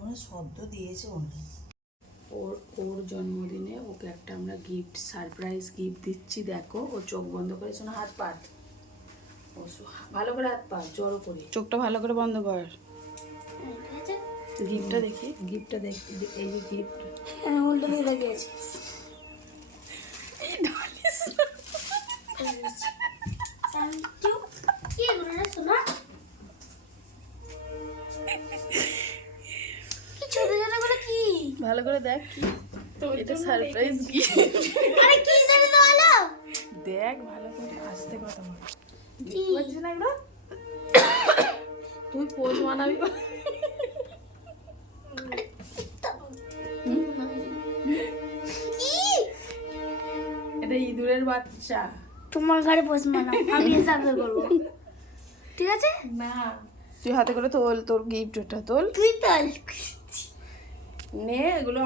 মনে শব্দ দিয়েছে মনে। ওর জন্মদিনে ওকে একটা আমরা গিফট, সারপ্রাইজ গিফট দিচ্ছি। দেখো ও চোখ বন্ধ করেছে না, হাত পাত ভালো করে, হাত পা জড়ো করে, চোখটা ভালো করে বন্ধ কর। গিফটটা দেখি, গিফটটা দেখ, এই যে গিফট। উল্টো দিয়ে লাগিয়েছি। কি এগুলো রে সোনা? কি ছোট ছোট করে কি? ভালো করে দেখ কি এটা, সারপ্রাইজ গিফট। আরে কি জানি তো হলো? দেখ ভালো করে, আস্তে কথা বল। কি? বুঝছিস না এগুলো? তুই পোজ বানাবি। কি? এটা ইঁদুরের বাচ্চা। তোমার ঘরে পোষ মানাও, আমি সাথে করবো, ঠিক আছে? না, তুই হাতে করে তোল, তোর গিফট ওটা তোল, তুই তো নে এগুলো।